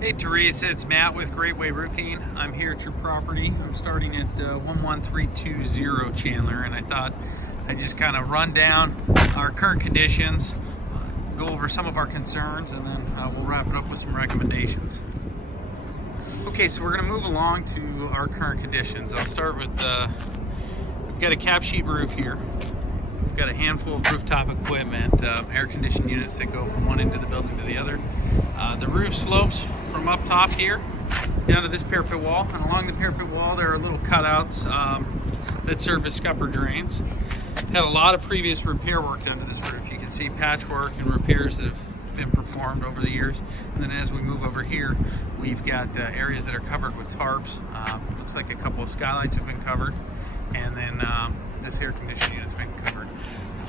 Hey Teresa, it's Matt with Great Way Roofing. I'm here at your property. I'm starting at 11320 Chandler, and I thought I'd just kind of run down our current conditions, go over some of our concerns, and then we'll wrap it up with some recommendations. Okay, so we're going to move along to our current conditions. I'll start with, we've got a cap sheet roof here. We've got a handful of rooftop equipment, air conditioning units that go from one end of the building to the other. The roof slopes from up top here down to this parapet wall, and along the parapet wall there are little cutouts that serve as scupper drains. Had a lot of previous repair work done to this roof. You can see patchwork and repairs that have been performed over the years. And then as we move over here, we've got areas that are covered with tarps. Looks like a couple of skylights have been covered, and then this air conditioning unit's been covered.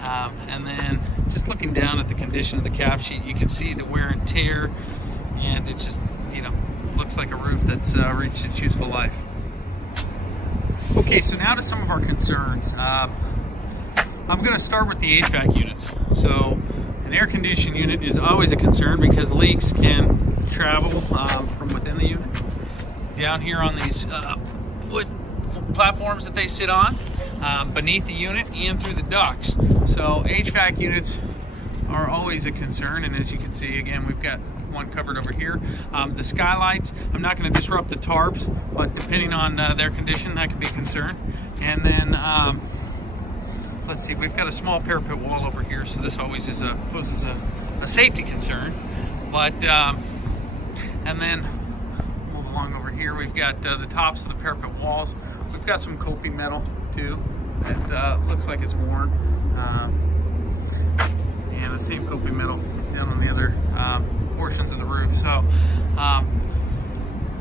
And then just looking down at the condition of the cap sheet, you can see the wear and tear, and it just, looks like a roof that's reached its useful life. Okay, so now to some of our concerns. I'm going to start with the HVAC units. So an air conditioning unit is always a concern because leaks can travel from within the unit down here on these wood platforms that they sit on, beneath the unit and through the ducts. So HVAC units are always a concern, and as you can see, again, we've got one covered over here. The skylights, I'm not going to disrupt the tarps, but depending on their condition, that could be a concern. And then let's see, we've got a small parapet wall over here, so this always poses a safety concern. But and then move along over here, we've got the tops of the parapet walls. We've got some coping metal too that looks like it's worn, and the same coping metal down on the other portions of the roof. So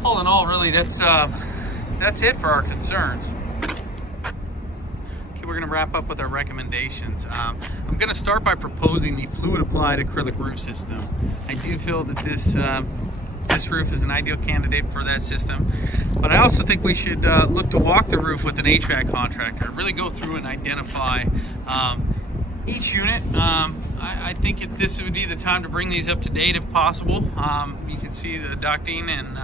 all in all, really, that's it for our concerns. Okay, we're going to wrap up with our recommendations. I'm going to start by proposing the fluid applied acrylic roof system. I do feel that this roof is an ideal candidate for that system, but I also think we should look to walk the roof with an HVAC contractor, really go through and identify each unit. I think this would be the time to bring these up to date if possible. You can see the ducting and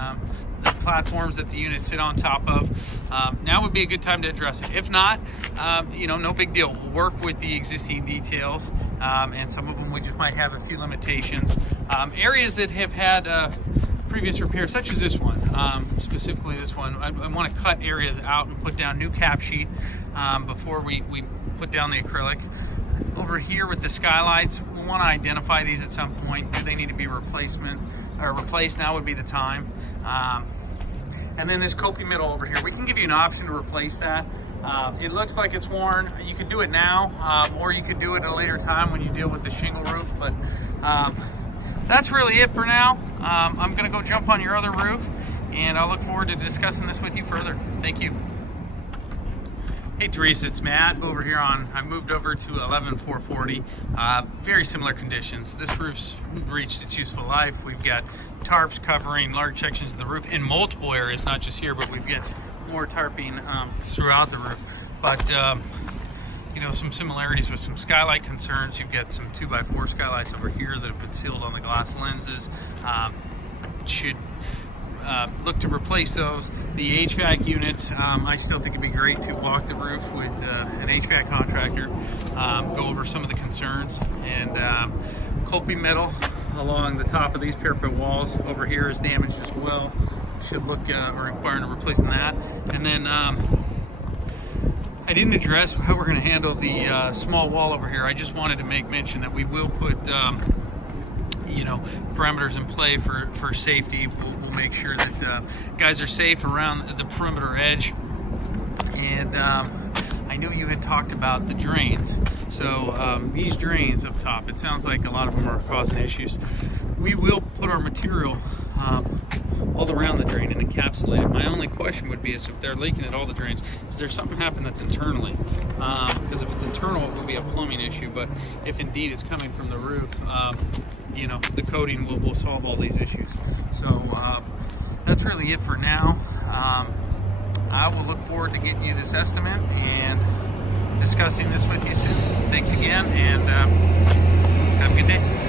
the platforms that the units sit on top of. Now would be a good time to address it. If not, no big deal. We'll work with the existing details, and some of them we just might have a few limitations. Areas that have had previous repairs, such as this one, specifically this one, I want to cut areas out and put down new cap sheet before we put down the acrylic. Over here with the skylights, we want to identify these at some point. Do they need to be replaced? Now would be the time. And then this coping metal over here, we can give you an option to replace that. It looks like it's worn. You could do it now, or you could do it at a later time when you deal with the shingle roof. But that's really it for now. I'm going to go jump on your other roof, and I'll look forward to discussing this with you further. Thank you. Hey Teresa, it's Matt over here I moved over to 11440. Very similar conditions. This roof's reached its useful life. We've got tarps covering large sections of the roof in multiple areas, not just here, but we've got more tarping throughout the roof. But some similarities with some skylight concerns. You've got some 2x4 skylights over here that have been sealed on the glass lenses. Should look to replace those. The HVAC units, I still think it'd be great to walk the roof with an HVAC contractor, go over some of the concerns, and coping metal along the top of these parapet walls over here is damaged as well. Should look or inquire into replacing that. And then I didn't address how we're going to handle the small wall over here. I just wanted to make mention that we will put parameters in play for safety. We'll make sure that guys are safe around the perimeter edge. And I know you had talked about the drains. So these drains up top, it sounds like a lot of them are causing issues. We will put our material all around the drain and encapsulate it. My only question would be is if they're leaking at all the drains, is there something happening that's internally? Because if it's internal, it would be a plumbing issue, but if indeed it's coming from the roof, the coating will solve all these issues. So that's really it for now. I will look forward to getting you this estimate and discussing this with you soon. Thanks again, and have a good day.